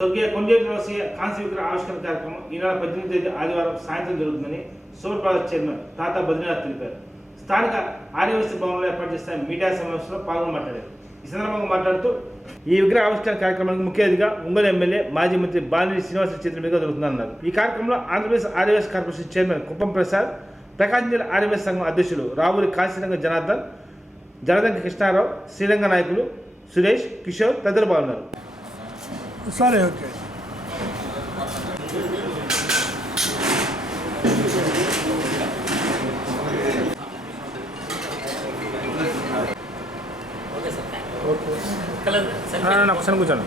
స్వర్గీయ కొండేటి రోసయ్య కాంస్య విగ్రహ ఆవిష్కరణ కార్యక్రమం ఈనాడు పద్దెనిమిది తేదీ ఆదివారం సాయంత్రం జరుగుతుందని సూపర్ ప్రాజెక్ట్ చైర్మన్ తాతా బద్రీనాథ్ తెలిపారు. స్థానిక ఆర్యవస్తి భవన్లో ఏర్పాటు చేసిన మీడియా సమావేశంలో పాల్గొని మాట్లాడారు. ఈ సందర్భంగా మాట్లాడుతూ ఈ విగ్రహ ఆవిష్కరణ కార్యక్రమానికి ముఖ్య అతిథిగా ఒంగోలు ఎమ్మెల్యే మాజీ మంత్రి బాలినేని శ్రీనివాస చేతుల మీదుగా జరుగుతుందన్నారు ఈ కార్యక్రమంలో ఆంధ్రప్రదేశ్ ఆర్యవస్ కార్పొరేషన్ చైర్మన్ కుప్పం ప్రసాద్ ప్రకాశం జిల్లా ఆర్యవస్ సంఘం అధ్యక్షులు రావురి కాశీరంగ జనార్దన్ జనదంక కృష్ణారావు శ్రీరంగ నాయకులు సురేష్ కిషోర్ తదితరులు పాల్గొన్నారు. సరే ఓకే. ఒకసారి కూర్చోండి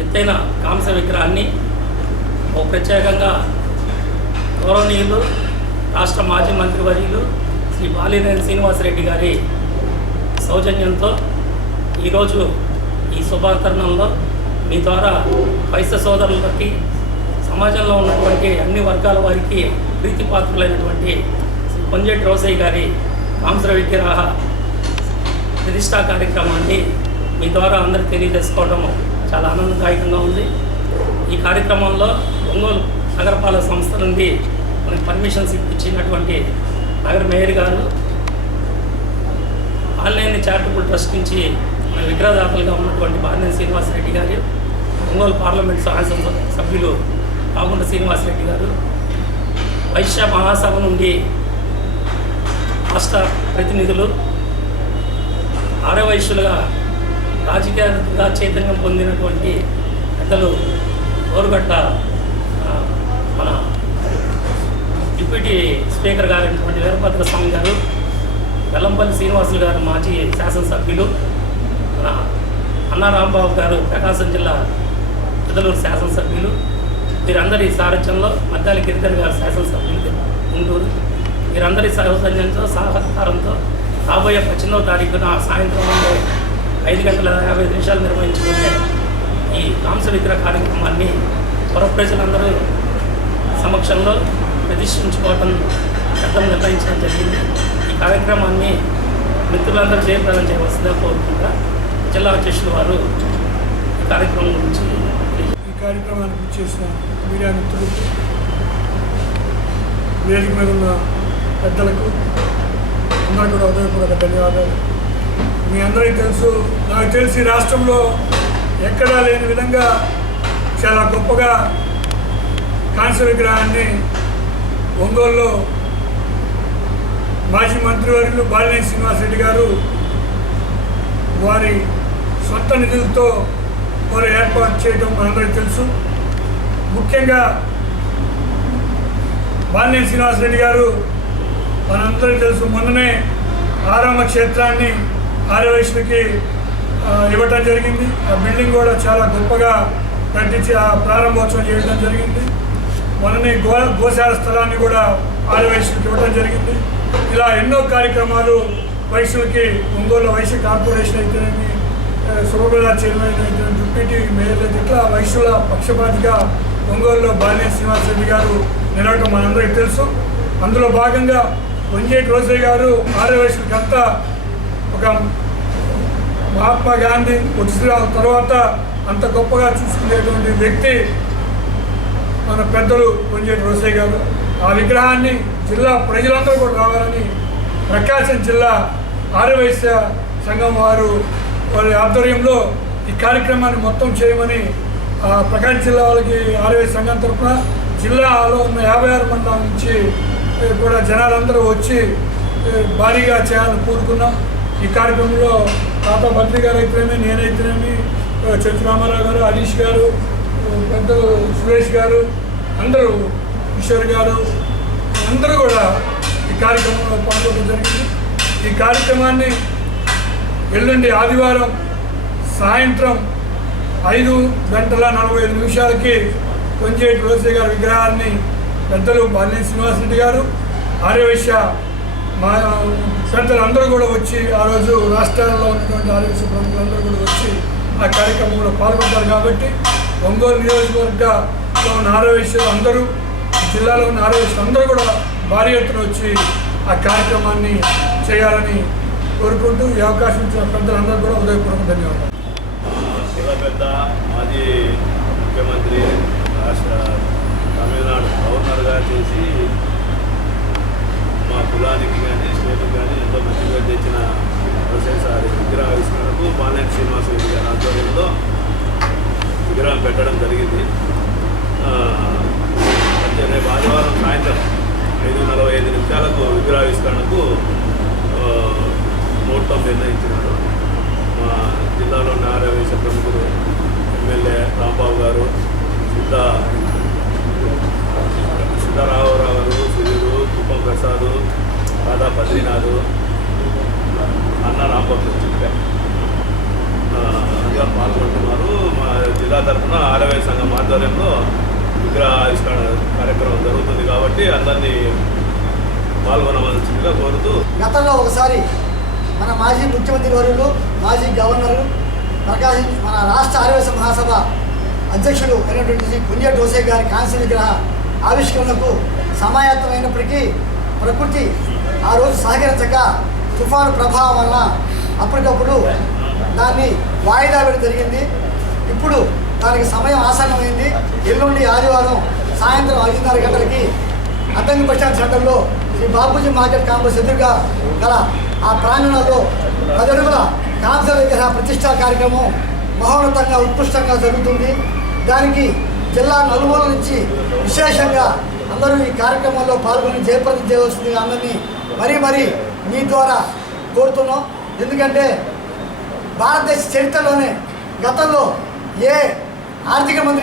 ఎత్తైన కాంస విగ్రహాన్ని ఒక ప్రత్యేకంగా గౌరవనీయులు రాష్ట్ర మాజీ మంత్రివర్యులు శ్రీ బాలినేని శ్రీనివాసరెడ్డి గారి సౌజన్యంతో ఈరోజు ఈ శుభాకరణంలో మీ ద్వారా వైశ్య సోదరులకి సమాజంలో ఉన్నటువంటి అన్ని వర్గాల వారికి ప్రీతిపాత్రులైనటువంటి శ్రీ కొంజెట్ రోసయ్య గారి కాంస విగ్రహ ప్రతిష్టా కార్యక్రమాన్ని మీ ద్వారా అందరికి తెలియజేసుకోవడం చాలా ఆనందదాయకంగా ఉంది. ఈ కార్యక్రమంలో ఒంగోలు నగరపాలక సంస్థ నుండి మనకి పర్మిషన్స్ ఇప్పించినటువంటి నగర మేయర్ గారు ఆన్లైన్ చారిటబుల్ ట్రస్ట్ నుంచి మన విగ్రహదాతలుగా ఉన్నటువంటి బాలినేని శ్రీనివాసరెడ్డి గారు ఒంగోలు పార్లమెంట్ శాసన సభ్యులు కాకుండా శ్రీనివాసరెడ్డి గారు వైశ్య మహాసభ నుండి రాష్ట్ర ప్రతినిధులు ఆరవయస్సులుగా రాజకీయంగా చైతన్యం పొందినటువంటి పెద్దలు గోరుగట్ట మన డిప్యూటీ స్పీకర్ గారైనటువంటి వీరభద్ర స్వామి గారు వెల్లంపల్లి శ్రీనివాసులు గారు మాజీ శాసనసభ్యులు మన అన్నా రాంబాబు గారు ప్రకాశం జిల్లా పెద్దలూరు శాసనసభ్యులు వీరందరి సారథ్యంలో మద్దాలి గిరిధర్ గారు శాసనసభ్యులు గుంటూరు. వీరందరి సౌజన్యంతో సహకారంతో రాబోయే పద్దెనిమిదవ తారీఖున సాయంత్రం ఐదు గంటల యాభై నిమిషాలు నిర్వహించుకునే ఈ కాంస విగ్రహ కార్యక్రమాన్ని పొర ప్రజలందరూ సమక్షంలో ప్రతిష్ఠించుకోవటం చట్టం నిర్ణయించడం జరిగింది. ఈ కార్యక్రమాన్ని మిత్రులందరూ జయప్రదం చేయవలసిందిగా కోరుకుంటా జిల్లా అధ్యక్షులు వారు ఈ కార్యక్రమం గురించి ఈ కార్యక్రమానికి చేసిన మీడియా మిత్రులకు వేదిక మీద ఉన్న పెద్దలకు అందరూ కూడా హృదయపూర్వక ధన్యవాదాలు. మీ అందరికీ తెలుసు. నాకు తెలిసి రాష్ట్రంలో ఎక్కడా లేని విధంగా చాలా గొప్పగా కాంస్య విగ్రహాన్ని ఒంగోలులో మాజీ మంత్రివర్యులు బాలినేని శ్రీనివాసరెడ్డి గారు వారి సొంత నిధులతో వారు ఏర్పాటు చేయడం మనందరికీ తెలుసు. ముఖ్యంగా బాలినేని శ్రీనివాసరెడ్డి గారు మనందరికీ తెలుసు మొన్ననే ఆరామ క్షేత్రాన్ని ఆర్యవైశ్యులకి ఇవ్వటం జరిగింది. ఆ బిల్డింగ్ కూడా చాలా గొప్పగా కట్టించి ఆ ప్రారంభోత్సవం చేయడం జరిగింది. మొన్ననే గో గోశాల స్థలాన్ని కూడా ఆర్యవైశ్యులకి ఇవ్వడం జరిగింది. ఇలా ఎన్నో కార్యక్రమాలు వైశ్యులకి ఒంగోలు వైశ్య కార్పొరేషన్ అయితేనేమి సుబ్రహ్మణ్య చైర్మన్ అయితే డిప్యూటీ మేయర్ ఇట్లా వైశ్యుల పక్షపాతిగా ఒంగోలులో బాలినేని శ్రీనివాసరెడ్డి గారు నిలవటం మనందరికీ తెలుసు. అందులో భాగంగా వంజేటి రోజయ్య గారు ఆర్యవైశ్యులకి అంతా ఒక మహాత్మా గాంధీ వచ్చిన తర్వాత అంత గొప్పగా చూసుకునేటువంటి వ్యక్తి మన పెద్దలు కొంజేటి రోసయ్య గారు. ఆ విగ్రహాన్ని జిల్లా ప్రజలందరూ కూడా రావాలని ప్రకాశం జిల్లా ఆర్యవైశ్య సంఘం వారు వారి ఆధ్వర్యంలో ఈ కార్యక్రమాన్ని మొత్తం చేయమని ఆ, ప్రకాశం జిల్లా వాళ్ళకి ఆర్యవైశ్య సంఘం తరఫున జిల్లాలో ఉన్న యాభై ఆరు మండలం నుంచి కూడా జనాలందరూ వచ్చి భారీగా చేయాలని కోరుకున్నాం. ఈ కార్యక్రమంలో తాత భద్రి గారు అయితేనేమి నేనైతేనేమి చంద్ర రామారావు గారు హరీష్ గారు పెద్ద సురేష్ గారు అందరూ కిషోర్ గారు అందరూ కూడా ఈ కార్యక్రమంలో పాల్గొనడం జరిగింది. ఈ కార్యక్రమాన్ని ఎల్లుండి ఆదివారం సాయంత్రం ఐదు గంటల నలభై ఐదు నిమిషాలకి కొంచేటి రోసయ్య గారి విగ్రహాన్ని పెద్దలు బాలి శ్రీనివాసరెడ్డి గారు ఆర్యవైశ్య మా పెద్దలందరూ కూడా వచ్చి ఆ రోజు రాష్ట్రాల్లో ఉన్నటువంటి ఆరోగ్య ప్రముఖులందరూ కూడా వచ్చి ఆ కార్యక్రమంలో పాల్గొంటారు కాబట్టి ఒంగోలు నియోజకవర్గంలో ఉన్న ఆరోగ్యస్తులు అందరూ జిల్లాలో ఉన్న ఆరోగ్యస్తులు అందరూ కూడా భారీ ఎత్తున వచ్చి ఆ కార్యక్రమాన్ని చేయాలని కోరుకుంటూ ఈ అవకాశం ఇచ్చిన పెద్దలందరూ కూడా ఉదయపూర్వక ధన్యవాదాలు. పెద్ద మాజీ ముఖ్యమంత్రి రాష్ట్ర తమిళనాడు గవర్నర్గా చేసి మా కులానికి కానీ స్టేట్కి కానీ ఎంతో మంచిగా తెచ్చిన తెచ్చిన ప్రొఫెసర్ విగ్రహావిష్కరణకు బాలనేని శ్రీనివాస రెడ్డి గారి ఆధ్వర్యంలో విగ్రహం పెట్టడం జరిగింది. రేపు ఆదివారం సాయంత్రం ఐదు నలభై ఐదు నిమిషాలకు విగ్రహావిష్కరణకు ఆ, ముహూర్తం నిర్ణయించినారు మా జిల్లాలో ఉన్న ఆర్యవేశ ప్రముఖులు ఎమ్మెల్యే రాంబాబు గారు సిద్ధ సిద్ధరాఘవరావు గారు సుధీరు కుప్పం ప్రసాద్ రాధా బద్రీనాథ్ అన్న చెప్పారు అందరూ పాల్గొంటున్నారు. మా జిల్లా తరఫున ఆరవై సంఘం ఆధ్వర్యంలో విగ్రహ ఆవిష్కరణ కార్యక్రమం జరుగుతుంది కాబట్టి అందరినీ పాల్గొనవలసిందిగా కోరుతూ గతంలో ఒకసారి మన మాజీ ముఖ్యమంత్రి వర్యులు మాజీ గవర్నరు ప్రకాశం మన రాష్ట్ర ఆర్యవేశ మహాసభ అధ్యక్షుడు అయినటువంటి పుణ్య డోసే గారి కాంస్య విగ్రహ ఆవిష్కరణకు సమాయత్తమైనప్పటికీ ప్రకృతి ఆ రోజు సహకరించక తుఫాను ప్రభావం వల్ల అప్పటికప్పుడు దాన్ని వాయిదా వేయడం జరిగింది. ఇప్పుడు దానికి సమయం ఆసన్నమైంది. ఎల్లుండి ఆదివారం సాయంత్రం ఐదున్నర గంటలకి అద్దంకి బస్ సెంటర్లో శ్రీ బాపూజీ మార్కెట్ కాంప్లెక్స్ ఎదురుగా గల ఆ ప్రాంగణంలో పదడుగుల అడుగుల విగ్రహ ప్రతిష్టా కార్యక్రమం మహోన్నతంగా ఉత్కృష్టంగా జరుగుతుంది. దానికి జిల్లా నలుమూల నుంచి విశేషంగా అందరూ ఈ కార్యక్రమంలో పాల్గొని జయప్రదం చేయవలసిందిగా అందరినీ మరీ మరీ మీ ద్వారా కోరుతున్నాం. ఎందుకంటే భారతదేశ చరిత్రలోనే గతంలో ఏ ఆర్థిక మంత్రి